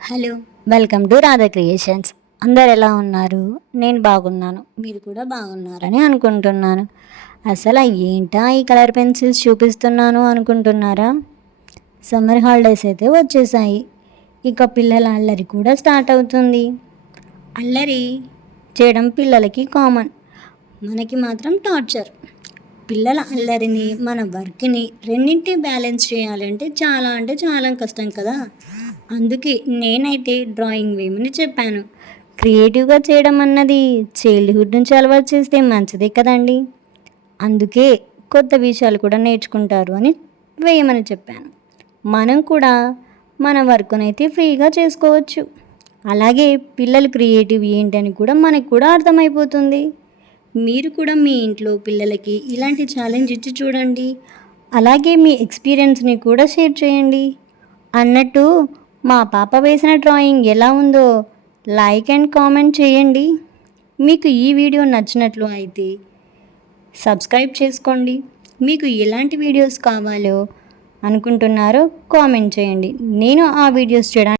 Hello, welcome to Radha creations. అందరు ఎలా ఉన్నారు? నేను బాగున్నాను, మీరు కూడా బాగున్నారని అనుకుంటున్నాను. అసలు ఏంటా ఈ కలర్ పెన్సిల్స్ చూపిస్తున్నాను అనుకుంటున్నారా? సమ్మర్ హాలిడేస్ అయితే వచ్చేసాయి. ఇక పిల్లల అల్లరి కూడా స్టార్ట్ అవుతుంది. అల్లరి చేయడం పిల్లలకి కామన్, మనకి మాత్రం టార్చర్. పిల్లల అల్లరిని మన వర్క్ని రెండింటినీ బ్యాలెన్స్ చేయాలంటే చాలా అంటే చాలా కష్టం కదా. అందుకే నేనైతే డ్రాయింగ్ వేయమని చెప్పాను. క్రియేటివ్గా చేయడం అన్నది చైల్డ్హుడ్ నుంచి అలవాటు చేస్తే మంచిదే కదండి. అందుకే కొత్త విషయాలు కూడా నేర్చుకుంటారు అని వేయమని చెప్పాను. మనం కూడా మన వర్క్నైతే ఫ్రీగా చేసుకోవచ్చు. అలాగే పిల్లలు క్రియేటివ్ ఏంటని కూడా మనకు కూడా అర్థమైపోతుంది. మీరు కూడా మీ ఇంట్లో పిల్లలకి ఇలాంటి ఛాలెంజ్ ఇచ్చి చూడండి. అలాగే మీ ఎక్స్పీరియన్స్ని కూడా షేర్ చేయండి. అన్నట్టు మా పాప వేసిన డ్రాయింగ్ ఎలా ఉందో లైక్ అండ్ కామెంట్ చేయండి. మీకు ఈ వీడియో నచ్చినట్లు అయితే సబ్స్క్రైబ్ చేసుకోండి. మీకు ఎలాంటి వీడియోస్ కావాలో అనుకుంటున్నారో కామెంట్ చేయండి. నేను ఆ వీడియోస్ చేయడానికి